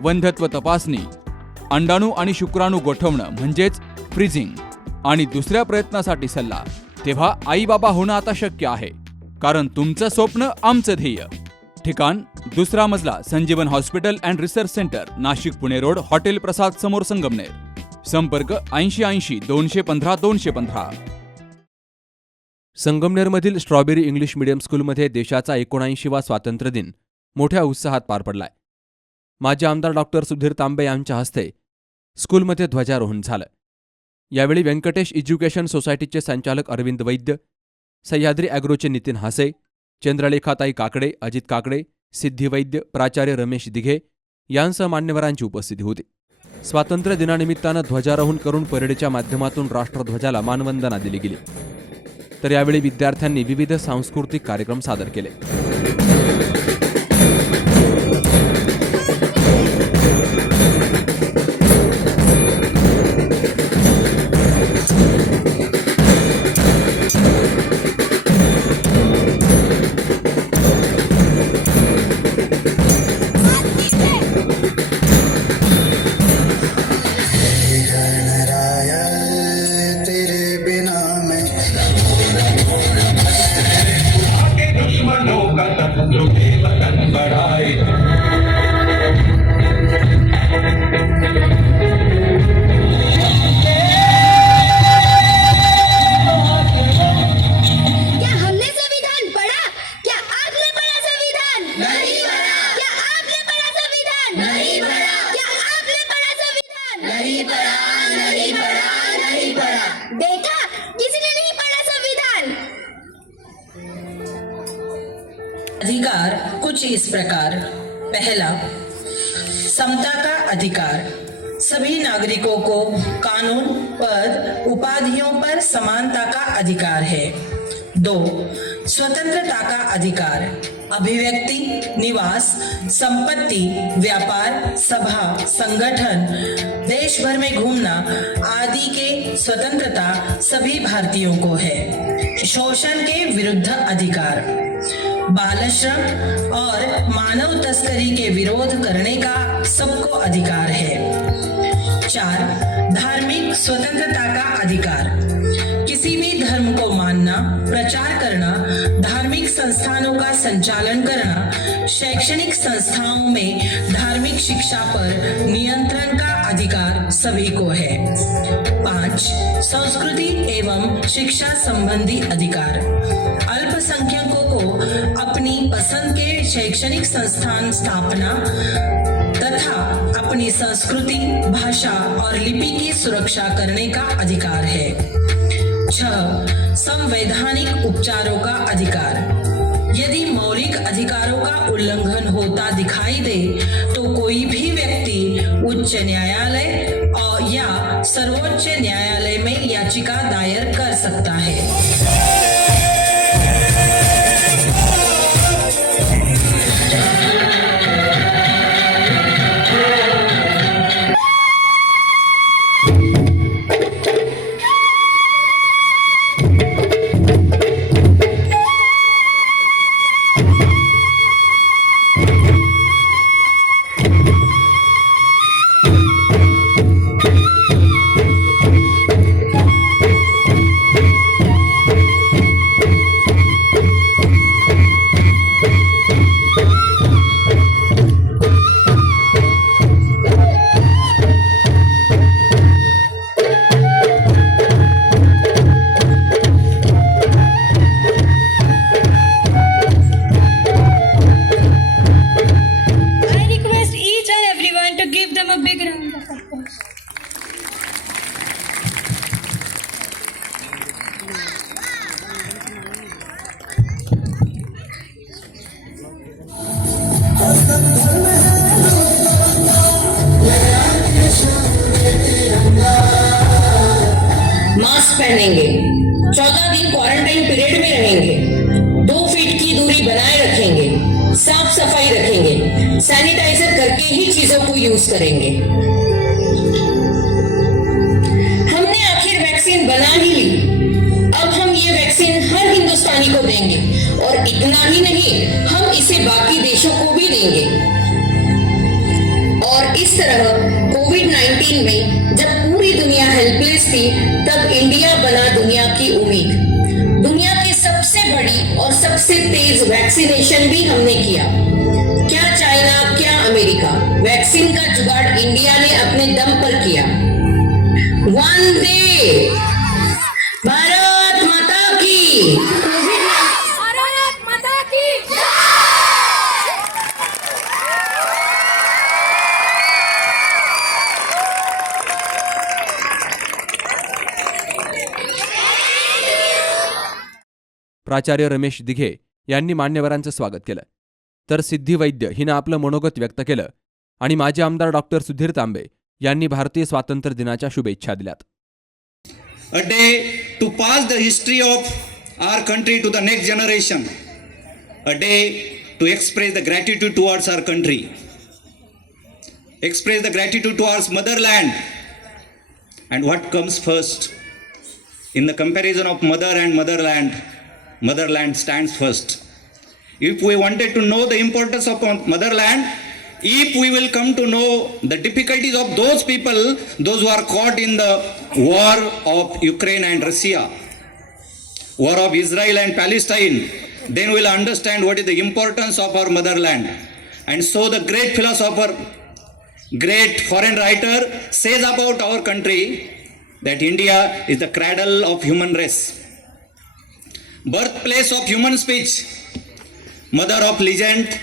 वंध्यत्व तपासणी अंडाणू आणि शुक्राणू गोठवणं म्हणजेच फ्रीजिंग आणि दुसऱ्या प्रयत्नासाठी सल्ला तेव्हा आई बाबा होणं आता शक्य आहे कारण तुमचं स्वप्न आमचं ध्येय. ठिकाण दुसरा मजला संजीवन hospital and research centre Nashik Pune road hotel Prasad समोर संगमनेर. संपर्क ऐंशी ऐंशी दोनशे पंधरा दोनशे पंधरा. संगमनेरमधील स्ट्रॉबेरी इंग्लिश मीडियम स्कूलमध्ये देशाचा एकोणऐंशीवा स्वातंत्र्य दिन मोठ्या उत्साहात पार पडलाय. माजी आमदार डॉक्टर सुधीर तांबे यांच्या हस्ते स्कूलमध्ये ध्वजारोहण झालं. यावेळी व्यंकटेश एज्युकेशन सोसायटीचे संचालक अरविंद वैद्य सह्याद्री अॅग्रोचे नितीन हासे चंद्रलेखाताई काकडे अजित काकडे सिद्धी वैद्य प्राचार्य रमेश दिघे यांसह मान्यवरांची उपस्थिती होती. स्वातंत्र्य दिनानिमित्तानं ध्वजारोहण करून परेडच्या माध्यमातून राष्ट्रध्वजाला मानवंदना दिली गेली. तर यावेळी विद्यार्थ्यांनी विविध सांस्कृतिक कार्यक्रम सादर केले. अधिकार कुछ इस प्रकार। पहला, समता का अधिकार। सभी नागरिकों को कानून, पद, उपाधियों पर समानता का अधिकार है। दो, स्वतंत्रता का अधिकार। अभिव्यक्ति, निवास, संपत्ति, व्यापार, सभा, संगठन देश भर में घूमना आदि के स्वतंत्रता सभी भारतीयों को है। शोषण के विरुद्ध अधिकार। बाल श्रम और मानव तस्करी के विरोध करने का सबको अधिकार है। चार, धार्मिक स्वतंत्रता का अधिकार। किसी भी धर्म को मानना, प्रचार करना, धार्मिक संस्थानों का संचालन करना, शैक्षणिक संस्थाओं में धार्मिक शिक्षा पर नियंत्रण का अधिकार सभी को है। पाँच, संस्कृति एवं शिक्षा संबंधी अधिकार। अल्पसंख्यकों अपनी पसंद के शैक्षणिक संस्थान स्थापना तथा अपनी संस्कृति, भाषा और लिपि की सुरक्षा करने का अधिकार है। छह संवैधानिक उपचारों का अधिकार। यदि मौलिक अधिकारों का उल्लंघन होता दिखाई दे तो कोई भी व्यक्ति उच्च न्यायालय और या सर्वोच्च न्यायालय में याचिका दायर कर सकता है। सैनिटाइजर करके ही चीज़ों को यूज़ करेंगे। हमने आखिर वैक्सीन बना ही ली। अब हम ये वैक्सीन हर हिंदुस्तानी को देंगे। और इतना ही नहीं, हम इसे बाकी देशों को भी देंगे। और इस तरह कोविड 19 में जब पूरी दुनिया हेल्पलेस थी, तब इंडिया बना दुनिया की उम्मीद। से सबसे तेज वैक्सीनेशन भी हमने किया। क्या चाइना क्या अमेरिका वैक्सीन का जुगाड़ इंडिया ने अपने दम पर किया। वन डे माता की भारत माता की प्राचार्य रमेश दिघे यांनी मान्यवरांचं स्वागत केलं. तर सिद्धी वैद्य हिनं आपलं मनोगत व्यक्त केलं आणि माजी आमदार डॉक्टर सुधीर तांबे यांनी भारतीय स्वातंत्र्य दिनाच्या शुभेच्छा दिल्यात. Day to pass the history of our country to the next generation a day to express the gratitude towards our country express the gratitude towards motherland and what comes first in the comparison of mother and motherland motherland stands first. If we wanted to know the importance of motherland, if we will come to know the difficulties of those people, those who are caught in the war of Ukraine and Russia, war of Israel and Palestine, then we'll understand what is the importance of our motherland. And so the great philosopher, great foreign writer says about our country that India is the cradle of human race, birthplace of human speech, mother of legend,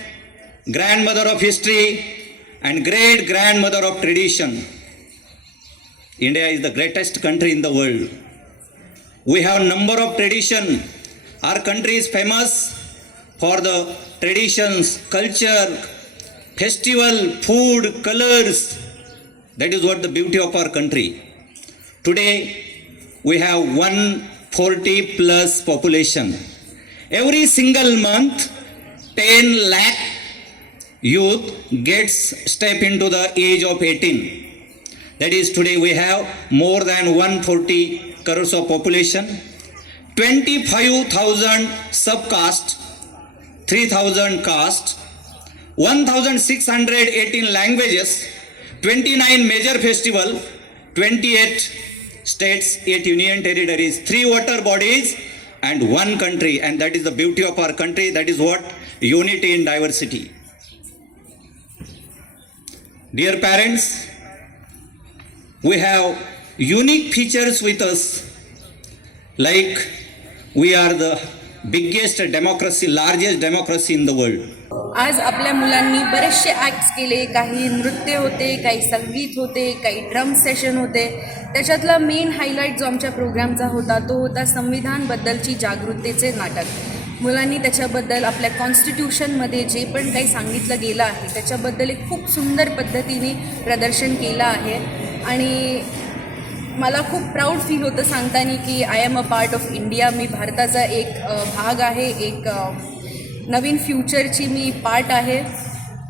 grandmother of history, and great grandmother of tradition. India is the greatest country in the world. We have a number of tradition. Our country is famous for the traditions, culture, festival, food, colors. That is what the beauty of our country. Today we have 140 plus population. Every single month 10 lakh youth gets step into the age of 18 that is today we have more than 140 crores of population 25000 subcaste 3000 caste 1618 languages 29 major festival 28 states 8 union territories 3 water bodies and one country and that is the beauty of our country that is what unity in diversity Dear parents, we have unique features with us, like we are the biggest democracy, largest democracy in the world. आज आपल्या मुलांनी बरेचसे acts केले काही नृत्य होते काही संगीत होते काही ड्रम सेशन होते त्याच्यातला मेन हायलाईट जो आमच्या प्रोग्रामचा होता तो होता संविधानबद्दलची जागृतीचे नाटक. मुलांनी त्याच्याबद्दल आपल्या कॉन्स्टिट्यूशनमध्ये जे पण काही सांगितलं गेलं आहे त्याच्याबद्दल एक खूप सुंदर पद्धतीने प्रदर्शन केलं आहे. आणि मला खूप प्राऊड फील होतं सांगताना की I am a part of India मी भारताचा एक भाग आहे एक नवीन फ्युचरची मी पार्ट आहे.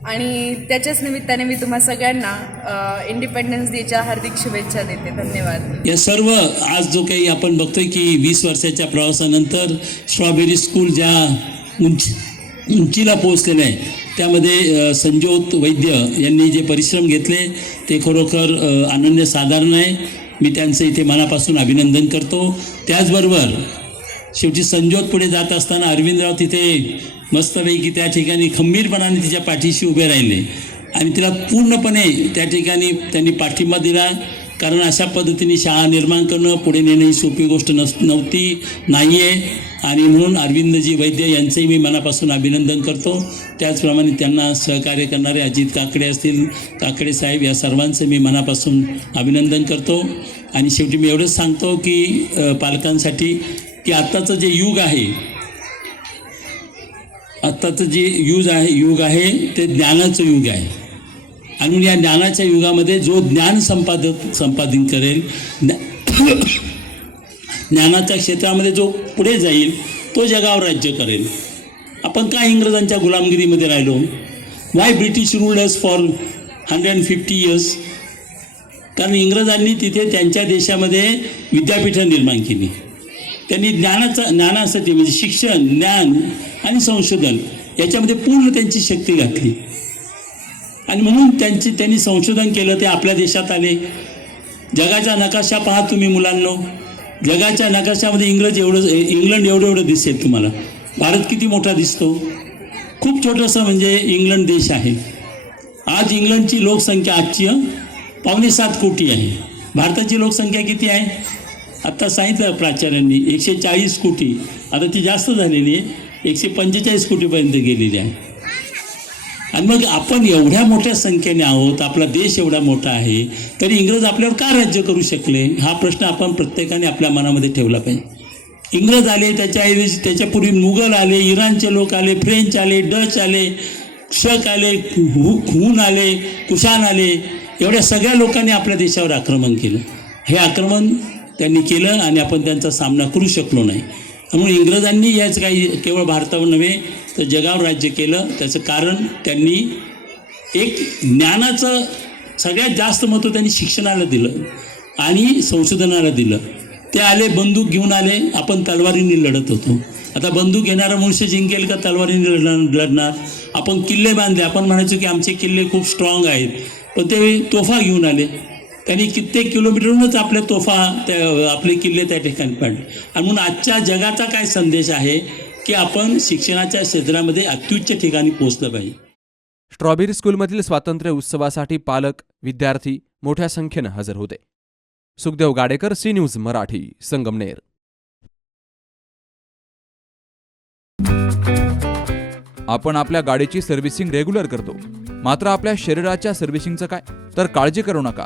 आणि त्याच्याच निमित्ताने मी तुम्हा सगळ्यांना इंडिपेंडन्स डेच्या हार्दिक शुभेच्छा देते. धन्यवाद. या सर्व आज जो काही आपण बघतोय की वीस वर्षाच्या प्रवासानंतर स्ट्रॉबेरी स्कूल ज्या उंच उंचीला पोहोचलेलं आहे त्यामध्ये संजोत वैद्य यांनी जे परिश्रम घेतले ते खरोखर अनन्य साधारण आहे. मी त्यांचं इथे मनापासून अभिनंदन करतो. त्याचबरोबर शेवटी संजोत पुढे जात असताना अरविंदराव तिथे मस्तपैकी त्या ठिकाणी खंबीरपणाने तिच्या पाठीशी उभे राहिले. आणि तिला पूर्णपणे त्या ठिकाणी त्यांनी पाठिंबा दिला. कारण अशा पद्धतीने शाळा निर्माण करणं पुढे नेणं ही सोपी गोष्ट नस नव्हती नाही आहे आणि म्हणून अरविंदजी वैद्य यांचंही मी मनापासून अभिनंदन करतो. त्याचप्रमाणे त्यांना सहकार्य करणारे अजित काकडे असतील काकडे साहेब या सर्वांचं मी मनापासून अभिनंदन करतो. आणि शेवटी मी एवढंच सांगतो की पालकांसाठी की आत्ताचं जे युग आहे आत्ताचं जे युग आहे युग आहे ते ज्ञानाचं युग आहे. आणि या ज्ञानाच्या युगामध्ये जो ज्ञान संपादक संपादन करेल ज्ञा- ज्ञानाच्या क्षेत्रामध्ये जो पुढे जाईल तो जगावर राज्य करेल. आपण का इंग्रजांच्या गुलामगिरीमध्ये राहिलो? Why British rulers for hundred and fifty years कारण इंग्रजांनी तिथे त्यांच्या देशामध्ये विद्यापीठं निर्माण केली. त्यांनी ज्ञानाचा ज्ञानासाठी म्हणजे शिक्षण ज्ञान आणि संशोधन याच्यामध्ये पूर्ण त्यांची शक्ती घातली. आणि म्हणून त्यांची त्यांनी संशोधन केलं ते आपल्या देशात आले. जगाचा नकाशा पहा तुम्ही मुलांनो. जगाच्या नकाशामध्ये इंग्रज एवढं इंग्लंड एवढं एवढं दिसेल तुम्हाला. भारत किती मोठा दिसतो. खूप छोटंसं म्हणजे इंग्लंड देश आहे. आज इंग्लंडची लोकसंख्या आजची पावणे सात कोटी आहे. भारताची लोकसंख्या किती आहे? आत्ता सांगितलं प्राचार्यांनी एकशे चाळीस कोटी आता ती जास्त झालेली आहे एकशे पंचेचाळीस कोटीपर्यंत गेलेली आहे. आणि मग आपण एवढ्या मोठ्या संख्येने आहोत आपला देश एवढा मोठा आहे तरी इंग्रज आपल्यावर का राज्य करू शकले? हा प्रश्न आपण प्रत्येकाने आपल्या मनामध्ये ठेवला पाहिजे. इंग्रज आले त्याच्याऐवजी त्याच्यापूर्वी मुघल आले इराणचे लोक आले फ्रेंच आले डच आले शक आले खून आले कुशाण आले एवढ्या सगळ्या लोकांनी आपल्या देशावर आक्रमण केलं. हे आक्रमण त्यांनी केलं आणि आपण त्यांचा सामना करू शकलो नाही. त्यामुळे इंग्रजांनी याच काही केवळ भारतावर नव्हे तर जगावर राज्य केलं. त्याचं कारण त्यांनी एक ज्ञानाचं सगळ्यात जास्त महत्त्व त्यांनी शिक्षणाला दिलं आणि संशोधनाला दिलं. ते आले बंदूक घेऊन आले. आपण तलवारीने लढत होतो. आता बंदूक घेणारा मनुष्य जिंकेल का? तलवारीने लढणार लढणार. आपण किल्ले बांधले. आपण म्हणायचो की आमचे किल्ले खूप स्ट्रॉंग आहेत. पण ते तोफा घेऊन आले. त्यांनी कित्येक किलोमीटरहूनच आपल्या तोफा त्या आपले किल्ले त्या ठिकाणी पाडले. आणि म्हणून आजच्या जगाचा काय संदेश आहे की आपण शिक्षणाच्या क्षेत्रामध्ये अत्युच्च ठिकाणी पोहोचलं पाहिजे. स्ट्रॉबेरी स्कूलमधील स्वातंत्र्य उत्सवासाठी पालक विद्यार्थी मोठ्या संख्येनं हजर होते. Sukhdev Gadekar C news Marathi Sangamner. आपण आपल्या गाडीची सर्व्हिसिंग रेग्युलर करतो. मात्र आपल्या शरीराच्या सर्व्हिसिंगचं काय? तर काळजी करू नका.